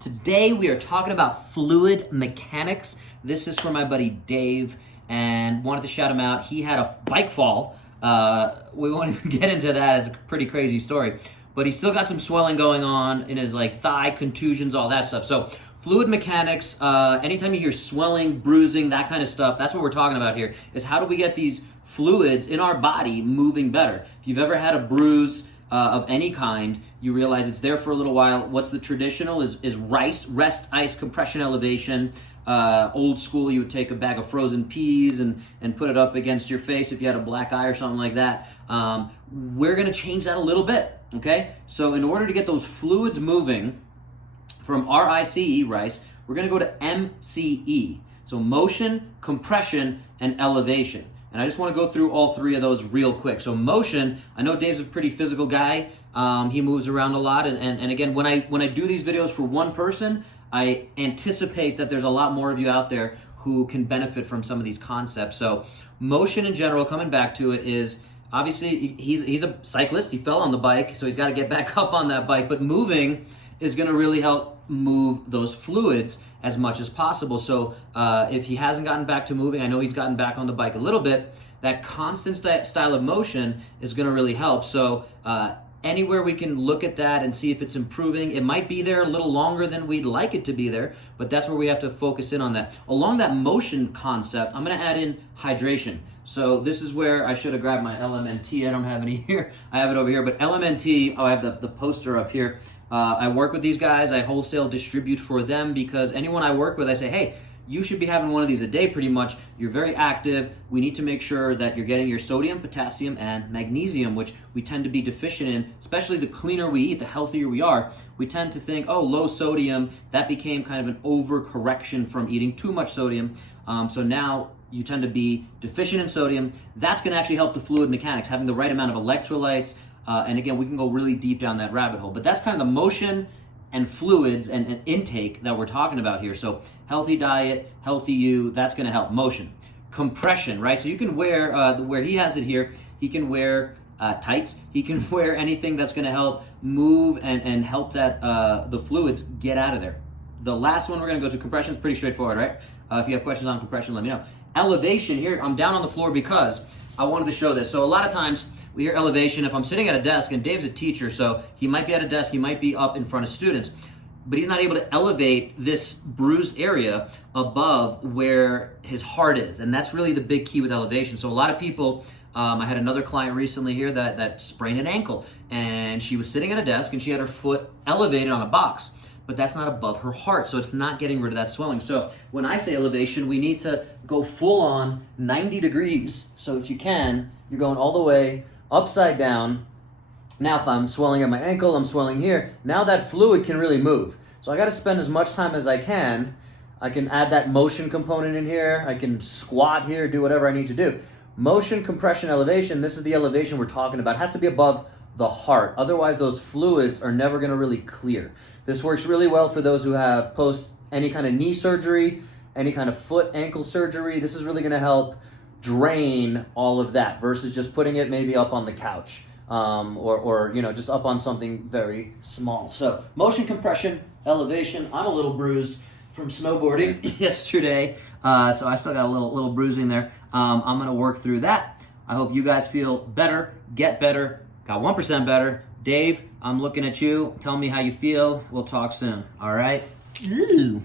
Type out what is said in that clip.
Today we are talking about fluid mechanics. This is from my buddy Dave, and wanted to shout him out. He had a bike fall. We won't even get into that. It's a pretty crazy story, but he's still got some swelling going on in his thigh, contusions, all that stuff. So fluid mechanics, anytime you hear swelling, bruising, that kind of stuff, that's what we're talking about here, is how do we get these fluids in our body moving better. If you've ever had a bruise of any kind, you realize it's there for a little while. What's the traditional is rest, ice, compression, elevation. Old school, you would take a bag of frozen peas and put it up against your face if you had a black eye or something like that. We're going to change that a little bit, okay? So in order to get those fluids moving from RICE, rice, we're going to go to MCE. So motion, compression, and elevation. And I just want to go through all three of those real quick. So motion, I know Dave's a pretty physical guy. He moves around a lot. And again, when I do these videos for one person, I anticipate that there's a lot more of you out there who can benefit from some of these concepts. So motion in general, coming back to it, is obviously he's a cyclist. He fell on the bike, so he's got to get back up on that bike. But moving is going to really help move those fluids as much as possible. So if he hasn't gotten back to moving, I know he's gotten back on the bike a little bit, that constant style of motion is going to really help. So anywhere we can look at that and see if it's improving. It might be there a little longer than we'd like it to be there, but that's where we have to focus in on that. Along that motion concept, I'm going to add in hydration. So this is where I should have grabbed my LMNT. I don't have any here. I have it over here, but LMNT, I have the poster up here. I work with these guys. I wholesale distribute for them because anyone I work with, I say, hey, you should be having one of these a day pretty much. You're very active. We need to make sure that you're getting your sodium, potassium, and magnesium, which we tend to be deficient in, especially the cleaner we eat, the healthier we are. We tend to think, oh, low sodium, that became kind of an overcorrection from eating too much sodium. So now you tend to be deficient in sodium. That's going to actually help the fluid mechanics, having the right amount of electrolytes. And again, we can go really deep down that rabbit hole. But that's kind of the motion and fluids and intake that we're talking about here. So healthy diet, healthy you, that's going to help. Motion. Compression, right? So you can wear, where he has it here, he can wear tights. He can wear anything that's going to help move and help that the fluids get out of there. The last one we're going to go to, compression, is pretty straightforward, right? If you have questions on compression, let me know. Elevation, here, I'm down on the floor because I wanted to show this. So a lot of times, we hear elevation if I'm sitting at a desk, and Dave's a teacher, so he might be at a desk, he might be up in front of students, but he's not able to elevate this bruised area above where his heart is, and that's really the big key with elevation. So a lot of people, I had another client recently here that sprained an ankle, and she was sitting at a desk, and she had her foot elevated on a box, but that's not above her heart, so it's not getting rid of that swelling. So when I say elevation, we need to go full on 90 degrees, so if you can, you're going all the way upside down. Now if I'm swelling at my ankle, I'm swelling here, now that fluid can really move. So I got to spend as much time as I can. I can add that motion component in here. I can squat here, do whatever I need to do. Motion, compression, elevation, this is the elevation we're talking about. It has to be above the heart. Otherwise, those fluids are never going to really clear. This works really well for those who have post any kind of knee surgery, any kind of foot, ankle surgery. This is really going to help drain all of that versus just putting it maybe up on the couch or just up on something very small. So motion, compression, elevation. I'm a little bruised from snowboarding yesterday, so I still got a little bruising there. I'm going to work through that. I hope you guys feel better, get better, got 1% better. Dave, I'm looking at you. Tell me how you feel. We'll talk soon. All right? Ooh.